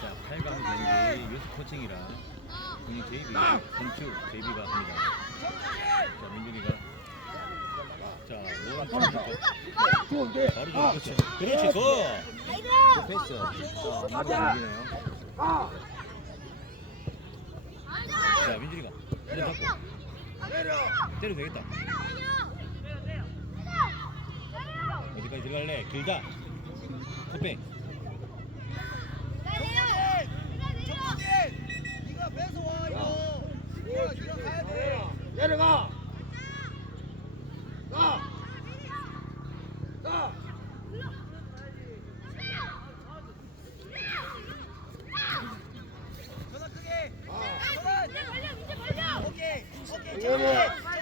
자, 8강 경기 유스 코칭이라 본인 JB, 공추 JB가 합니다. 자, 민준이가 자, 좋은데. 바로 좀 그렇지. 그렇지, 그. 그 패스. 자, 마루 민준이네요. 아. 자, 민준이가 한대 잡고 때려도 되겠다. 어디까지 들어갈래? 길다. 컵백. 내려가. 가. 가. 전화 크게! 아. 전화! 오케이! 오케이! 이거는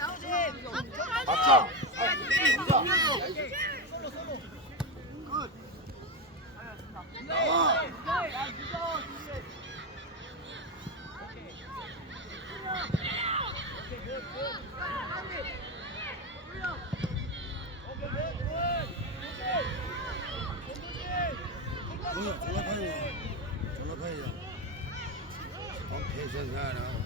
정도진! 정도진! 맞자. 솔로 솔로! 나와. 오늘 전화파이야. 전화파이야. 컴패션 사라.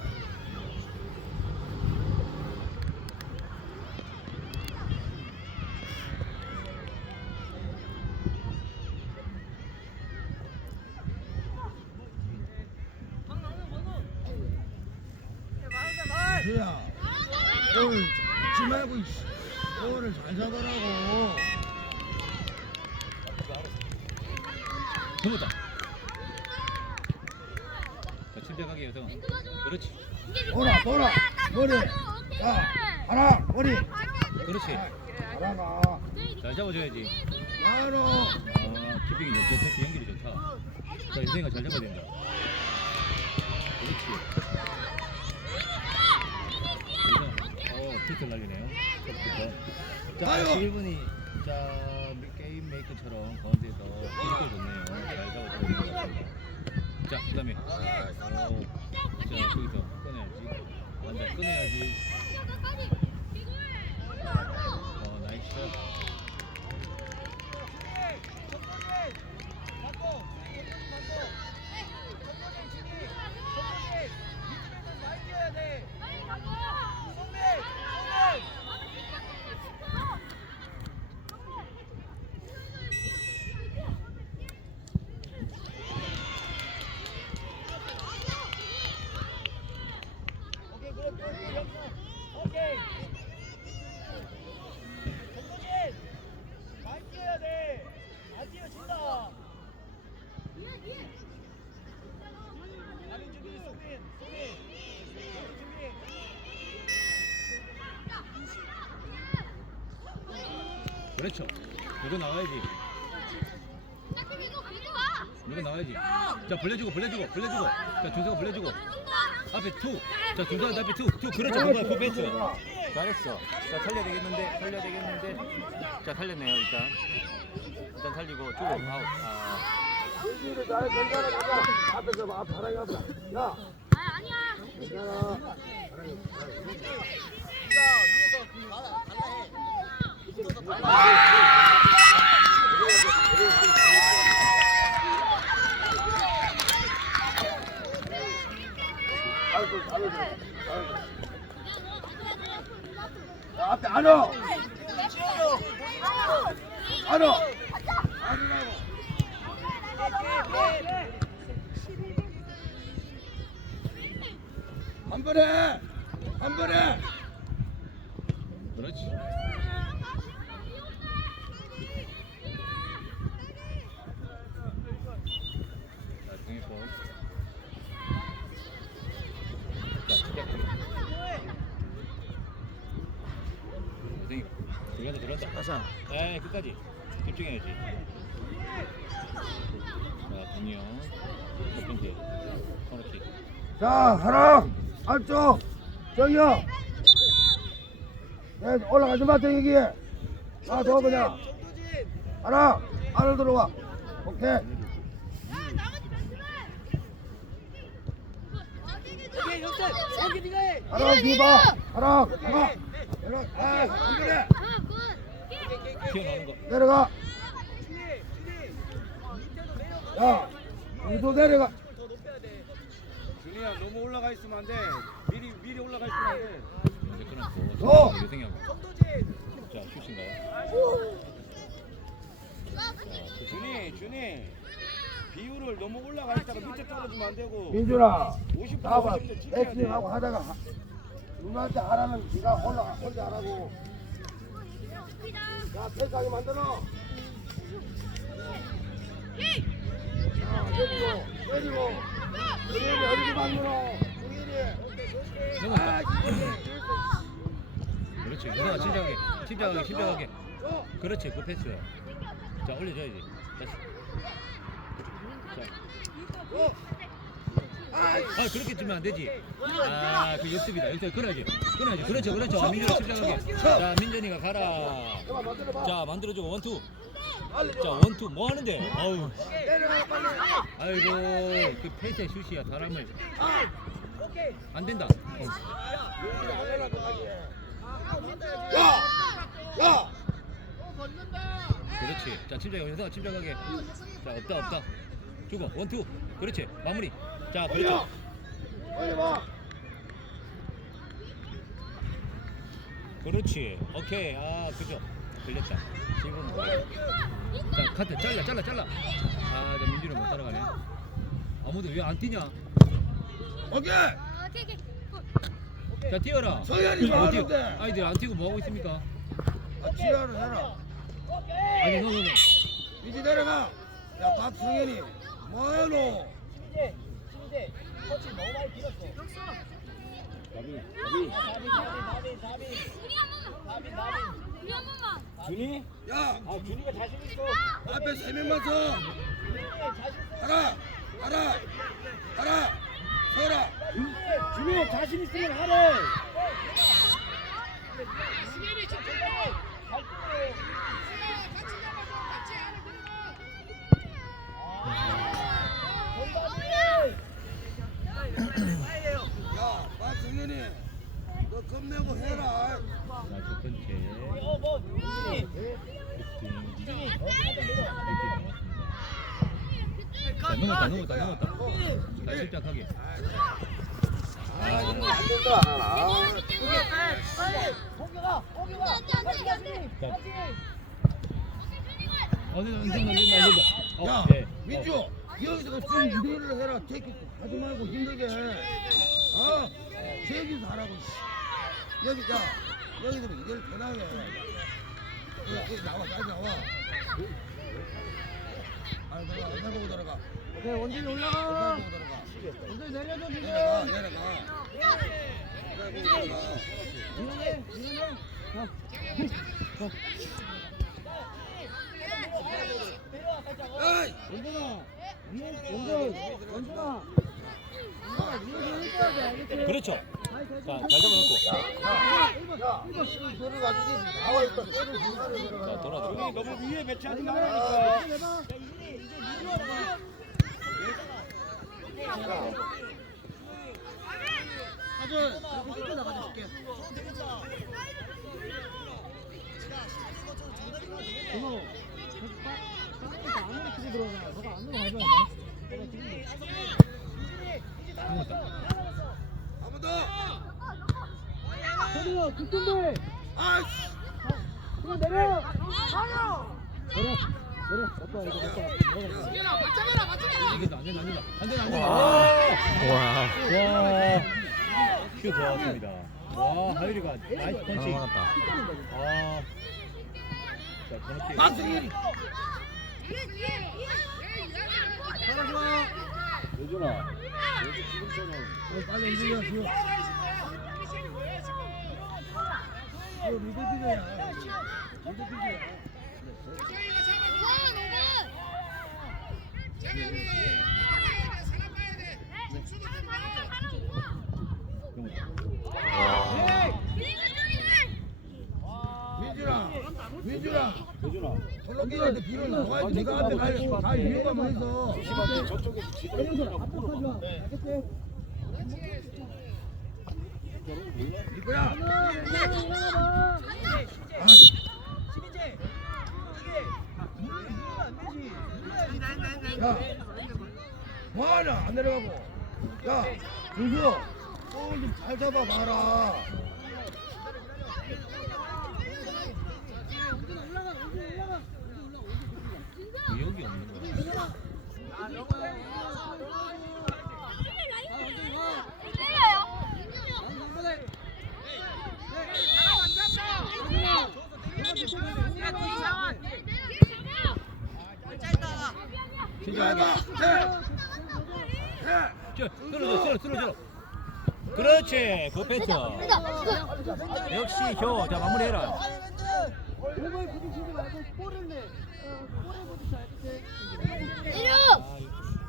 야, 오늘 말고 이씨. 오늘 잘 잡아라고. 넘었다. 자, 침착하게 여성. 그렇지. 돌아, 돌아. 머리. 자, 하나, 머리. 그렇지. 하나가. 잘 잡아줘야지. 바로. 아, 키핑이 좋고 패스 연결이 좋다. 자, 인생아 잘 잡아야 된다. 아유. 1분이, 자, 게임 메이커처럼 가운데서 피지컬 좋네요. 잘 잡아줘야 될것 같습니다. 자, 그 다음에. 어, 자, 거기서 꺼내야지. 완전 꺼내야지. 어, 나이스 샷. 오케이. 정도진! 많이 뛰어야 돼! 안 뛰어진다! 다리 준비, 수빈! 수빈! 다리 준비! 그렇죠. 이거 나와야지. 이거 나와야지. 자, 벌려주고, 벌려주고, 벌려주고. 자, 준서가 벌려주고. 앞에 투. 자, 준서한테 앞에 투. 투. 그렇죠. 정말 그 배트. 잘했어. 자, 살려야 되겠는데, 살려야 되겠는데. 자, 살렸네요, 일단. 일단 살리고, 주고, 아웃. 아. 앞에서 봐, 앞에 하나 가봐. 야. 괜찮아. 아이고, 잘해줘. 잘해줘. 야, 앞에 안 와. 안 와. 한 번에! 한 번에! 그렇지. 자, 등에서. 자, 시작하게. 등이. 들어간다, 들어간다. 가자. 에이, 끝까지. 집중해야지. 자, 공이요. 첫 번째. 코너킥. 자, 하나, 안쪽, 저기요. 네, 올라가지 마, 저기. 아, 더 그냥. 하나, 안으로 들어와. 오케이. 오케이, 역습! 여기 네가 해! 하나, 뒤봐. 하나, 하나. 내려가. 아, 한 번에. 튀어나오는 거. 내려가. 야, 위도 내려가. 준이야 너무 올라가 있으면 안 돼. 미리 미리 올라가 있으면 안 돼. 이제 끊었고. 어! 유승현. 자, 슛인가요? 준이 준이 비율을 너무 올라가 있다가 밑에 떨어지면 안 되고. 민준아, 50% 나봐. 50% 지켜야 돼. 엑스하고 하다가 누나한테 하라면 네가 올라 혼자 하라고. 야, 패스하게 만들어. 자, 내리고, 내리고. 동현이 어디서 만들어? 넘었다. 그렇지. 침착하게. 침착하게, 침착하게. 어, 그렇지. 그 패스. 자, 올려줘야지. 다시. 자. 아 그렇게 주면 안 되지. 아그 역습이다. 역습 끊어야지. 끊어야지. 그렇죠, 그렇죠. 민준이 침착하게. 자 민준이가 가라. 자 만들어주고 원투. 자 줘. 원투 뭐 하는데? 아우. 아이고 그 패스의 슛이야 사람을 아, 안 된다. 어. 야, 야. 그렇지. 자 침착하게 침착하게. 자 없다 없다. 주고 원투. 그렇지. 마무리. 자. 그렇죠. 그렇지. 오케이. 아 그죠. 걸렸다. 지금 자 카트 잘라 잘라 잘라. 아, 나 민준이 못 따라가네. 아무도 왜 안 뛰냐? 오케이. 자 뛰어라. 성현이 아, 뛰어. 좋아하는데. 아이들 안 뛰고 뭐 하고 있습니까? 아, 지하로 해라. 아니 너 너 너. 이제 내려가. 야, 박성현이. 뭐하노? 준이? 야, 아 준이가 자신 있어. 앞에 세 명만 서. 가라. 가라. 가라. 서라. 준이 자신 있으면 하래. 야, 박성현이. 너 겁내고 해라. 자 첫 번째. 자 넘었다 넘었다 넘었다. 자 침착하게. 아, 이런 거안 된다. 아, 자. 어느 정도 안 된다 안 된다. 야, 어, 네. 민주. 여기서 좀 유도를 해라. 테이크 하지 말고 힘들게 해. 어? 제기도 하라고. 씨. 여기, 야, 여기서 이대로 편하게 해. 여기, 여기 나와, 빨리 나와. 아, 들어가, 내보고 들어가. 오케이 빨리 올라가. 보고 들어가. 원준이 내려줘 지금. 내려가, 내려가. 내보고 들어가. 이년해 이년해. 에이! 원준아. 원준 원준아. 아, 알겠지? 그렇죠. 자, 잘 지금 들어가지고 나와 있다. 자, 들어가. 돌아, 준이 돌아. 너무 위에 배치하지 아, 말라니까. 넘었다. 한번 더. 저기요, 뒷분들 아이씨. 그냥 내려. 내려. 내려. 맞다, 이거 맞다. 이게 안 된다, 안 된다. 안 된다, 안 된다. 와. 와. 큐 좋았습니다. 와, 하율이가 나이스 펀치. 아. 자, 저렇게. 박승희. 예준아, 여기 지금처럼 빨리 움직여. 지금. 이거 미드필더야. 미드필더야. 민준아. 민준아. 예준아. 톨록이한테 비를 나와야지. 네가 앞에 갈, 갈 이유가 뭐 있어. 조심한테 저쪽에서 지금 압박하지 마. 알겠지? 이거야. 아, 야, 뭐하냐? 안 내려가고. 야, 준수, 볼좀잘 잡아 봐라. 여기 없는 거야. 해. 저 쓸어줘 쓸어 쓸어줘. 그렇지 그 패스. 역시 효. 자 마무리해라. 아,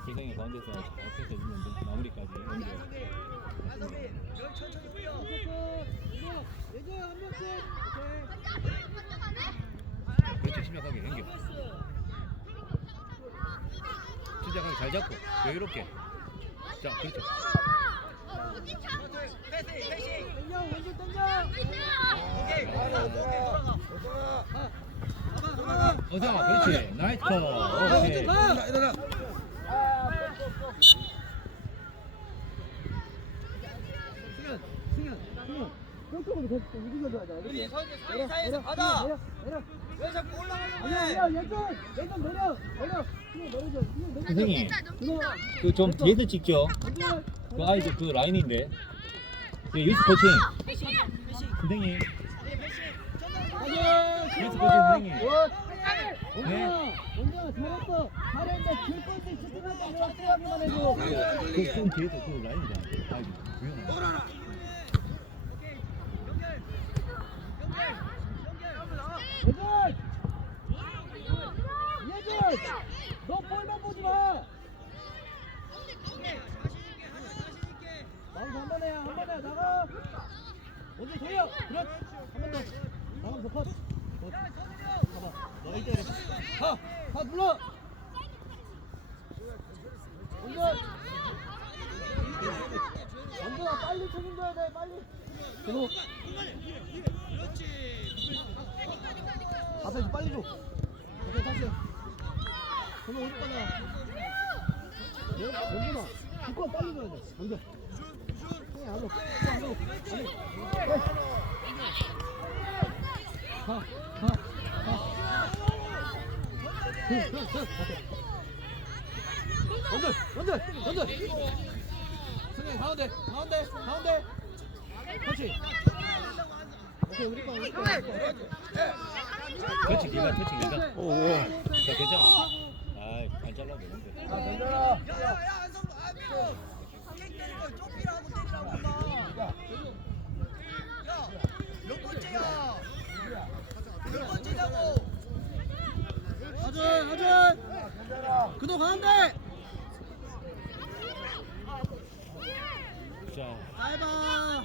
기성이 가운데서 잘 패스 해주는데 마무리까지. 그렇지 심각하게 연결. 침착하게 잘 잡고 여유롭게. 자 그렇죠. 어서 그렇지 나이스 컷. 오케이. 일어나, 일어나. 선 생님 그 좀 뒤에서 찍죠. 그 아이들 그 라인인데. 그 유스 코칭. 선생님. 유스 코칭 선생님. 네. 그좀 뒤에서 그 라인이잖아. 아이고 조용 히. 일어나. 너 볼만 보지 마. 나가서 한 번에 한 번에 나가. 먼저 돌려. 그렇지. 한번 더. 나가면서 컷. 컷. 가봐. 너 1대1 가. 가 불러. 먼저. 먼저 빨리 책임져야 돼. 빨리. 앞 에서 빨리 줘. 오케이 다시. 그러면 어디 가나? 연준아, 두꺼 빨리 가야 돼. 먼저. 네, 안 오. 안 오. 안 오. 네. 가, 가, 가. 그, 그, 그. 오케이. 먼저, 먼저, 먼저. 승현 가운데, 가운데, 가운데. 그렇지. 오케이, 우리 거, 우리 거. 터치 길다 터치 길다. 오오. 자 괜찮아. 아이 안 잘라도 되는데. 자, 던져라. 하준, 하준. 그도 가운데. 자 짧아.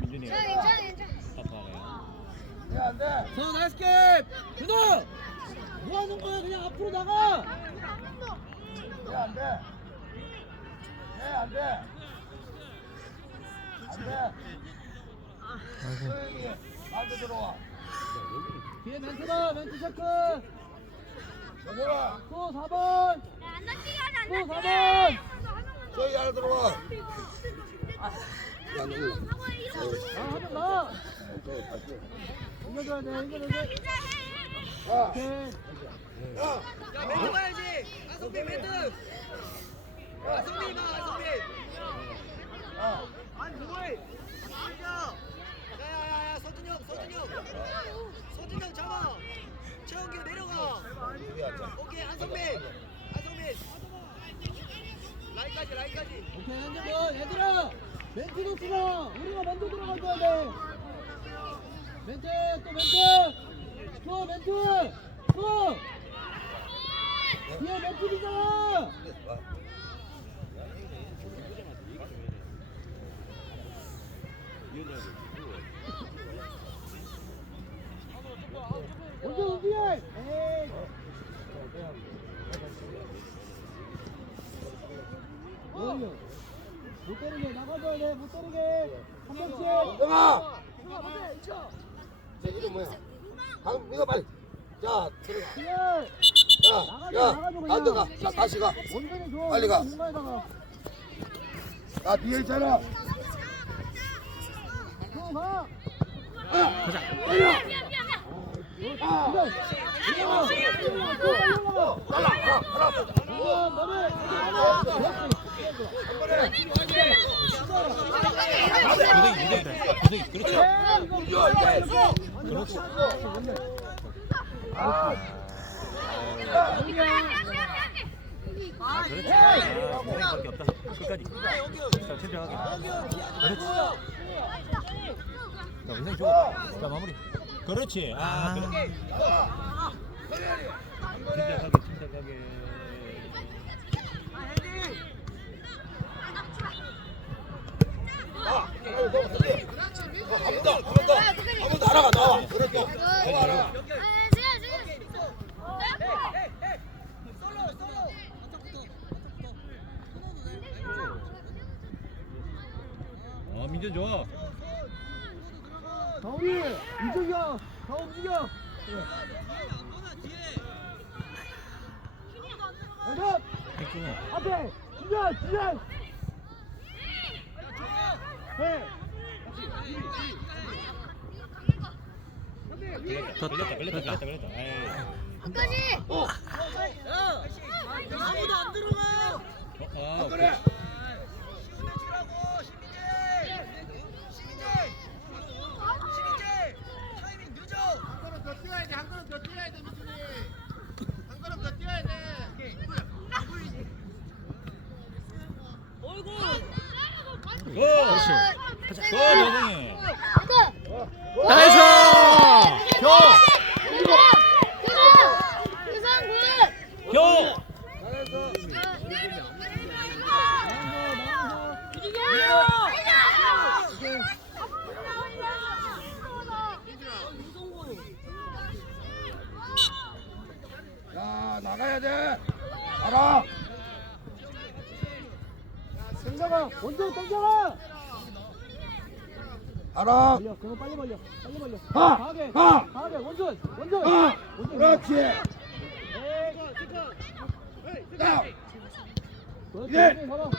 민준이 괜찮아 괜찮아 아파가요. 해, 안 돼. 서 나이스 캡. 그도. 뭐 하는 거야? 그냥 앞으로 나가. 해, 안 돼. 해, 안 돼. 안 돼. 조용히 가운데 들어와. 뒤에 멘트다. 멘트 체크. 정보라, 또 4번. 안 다치게 하자 또안 4번. 다치게 저기 안에 들어와. 아. 아, 하면 나. 저 다시. 안성빈 라인까지 오케이, 한번 얘들아. 멘트 놓치마. 우리가 먼저 들어가줘야 돼. 멘트, 또 멘트. 또 멘트. 또. 뒤에 멘트이잖아. 먼저 움직여. 에이. 못 때리게 나가줘야 돼. 못 때리게. 한 번씩. 영아. 제 이름 뭐야? 강, 이거 빨리. 자, 들어가. 야, 야, 안 들어가. 자, 다시 가. 빨리 가. 나 뒤에 있잖아. 가. 가자. 고생이 무대. 고생이 그렇지. 그렇지. 아, 그렇지. 아, 고생밖에 없다. 끝까지. 자, 천천하게. 그렇지. 자, 원생 줘. 자, 마무리. 그렇지. 아, 그래. 침착하게, 침착하게. 한번 더, 한번 더. 한번더 하나가 나와. 그렇죠. 아, 민준 좋아. 가오리 이쪽이야. 가 움직여. 땡큐. 앞에 주전 주전. 네. 걸렸다, 걸렸다, 걸렸다, 걸렸다. 끝까지. 어, 아, 그래. 고! 그렇지. 고, 원생이. 나이스. 겨! 유선 굿. 겨! 야, 나가야 돼. 알아. 땡겨봐. 원전 땡겨봐. 알아. 벌려. 그거 빨리 벌려. 빨리 벌려. 가. 가게. 원전. 원전. 가. 원전. 그렇지. 야, 그렇지. 예. 원전 걸어.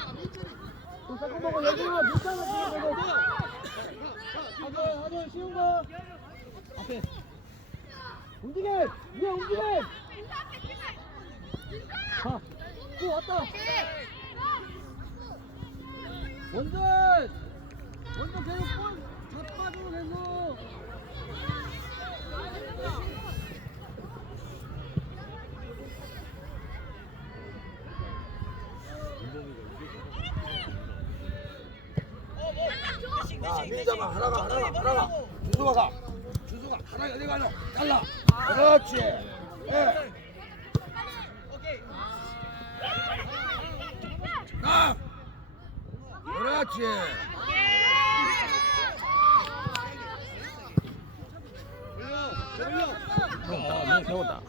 또 먹어. 여기가 하전 쉬운 거. 앞에. 움직여. 위에 움직여. 가. 또 왔다. 원전. 원전 계속 볼 잡아주고 계속. 야, 민자가 하나가 하나가 하나가. 주수가 가. 주수가 하나 어디 가노? 달라. 그렇지. 그렇지. 아, 너무 배웠다.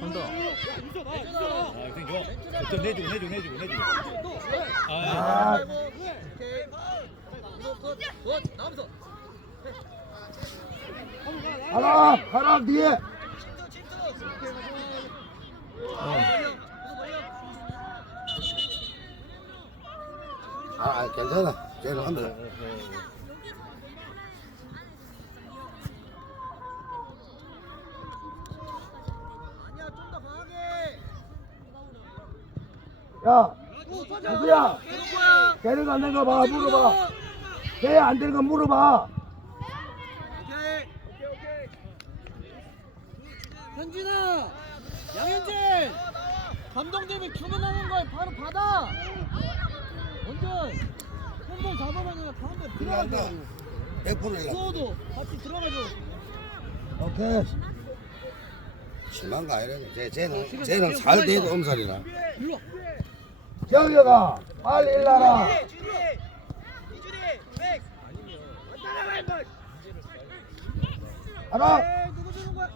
한 더. 아, 선생 좋아. 좀 내주고, 내주고, 내주고, 내주고. 아, 아, 하나, 하나 뒤에. 아, 괜찮아. 쟤는 한 번. 야, 누구야? 걔는 안거 봐, 물어봐. 걔안 되는 거 물어봐. 현진아, 양현진, 감독님이 주문하는 걸 바로 받아. 완전 손도 잡아봐 그냥 가운데 들어간다. 들어가줘. 100%야. 수호도 같이 들어가줘. 오케이. 심한 거 아니라. 쟤, 쟤는, 쟤는 살 돼도 엄살이나. 일로. 와. 경혁아, 빨리 일나라. 알아? 거야?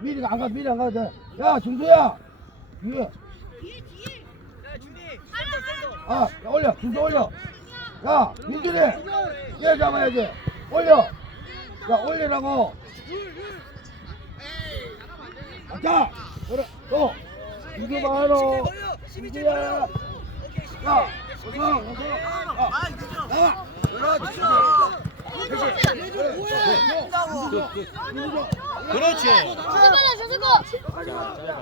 미리 안 가, 미리 안 가도 돼. 야, 준수야. 위에. 아, 야, 올려. 준수 올려. 야, 민준이. 얘 잡아야지. 올려. 야, 올리라고. 자, 그래 어 이거 봐라 벌려 12줄 벌려 오케이 12야 어서 어서 아 늦어 나와 그렇지. 그렇지. 자, 짧았네요.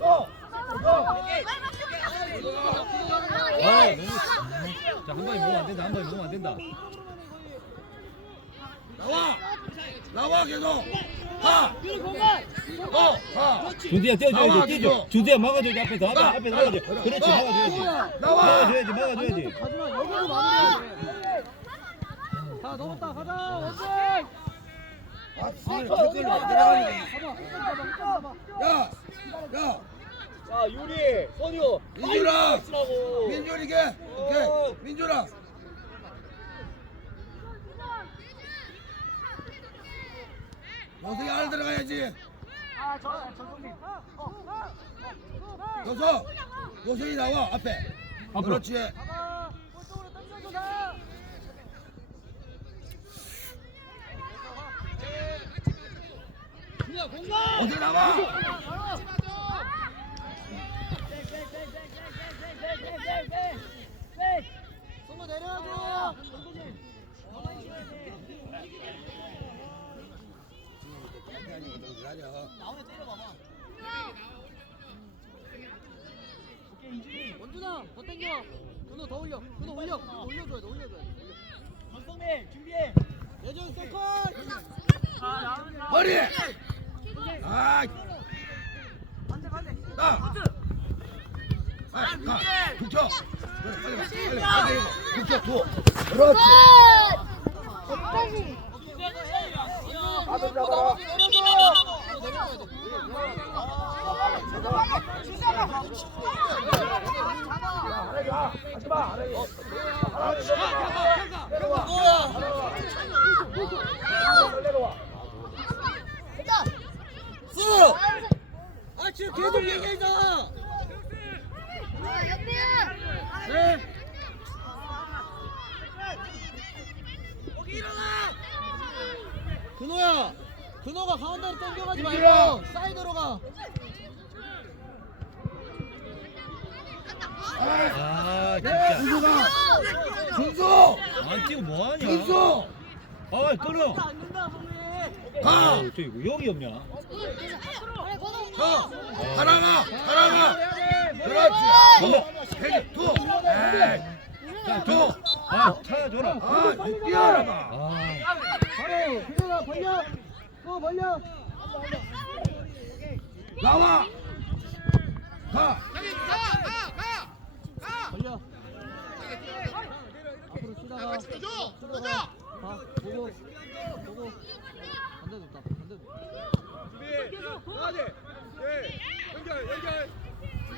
어 어. 아, 너무. 자, 한 방에 먹으면 안 된다. 한 방에 먹으면 안 된다. 나와 나와 계속 가 어 가 준디야 뛰어줘야 나와, 돼. 뛰어줘. 준디야 막아줘야 돼. 앞에 더 나, 앞에 앞에. 그래. 그렇지. 나. 막아줘야지. 나와 막아줘야지. 막아줘야지. 가지마 여기로 마무리해야 돼. 자 넘었다 가자 원생. 아 지금 댓글 들어가네 가봐 가봐 가봐. 야 야 자 유리. 선유 민준아! 민준이게 오케이 민준아! 요새 알 들어가야지. 여서 요새이 나와 앞에. 앞으로. 그렇지. 가봐. 골쪽 으로 당겨줘 가. 요새 나와 손도 내려줘. 원준아 더 당겨. 근호 더 올려. 근호 올려. 근호 올려줘야 돼. 올려줘야 돼. 전성민 준비해 예전 서클. 머리 아 나. 아, 가. 붙여. 그래, 빨리 가. 빨리 붙여, 두. 그렇지. 내려와. 아 지금 계속 얘기하자. 아 옆이야 네. 근호야. 근호가 가운데로 당겨가지. 말고 사이드로 가. 아, 진짜. 준수가. 준수. 안 뛰고 뭐 하냐? 준수. 아, 끊어. 가. 아, 저 이거 여기 없냐? 가. 하나가. 하나가. 그렇지. 두. 세, 두. 자, 줘. 아, 찾아줘라. 아, 뛰어라. 아, 바로 근호가 벌려. 또 벌려. 나와. 가. 벌려. 앞으로 쓰다가 쓰다가 봐 보고 보고 반대 뒀다 반대 뒀다 나가지 예 연결 연결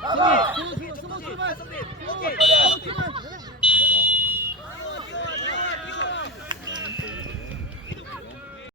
새끼야 나 이게 문제야 어. 나가. 승호 승호 승호 출발 오케이 승호 출발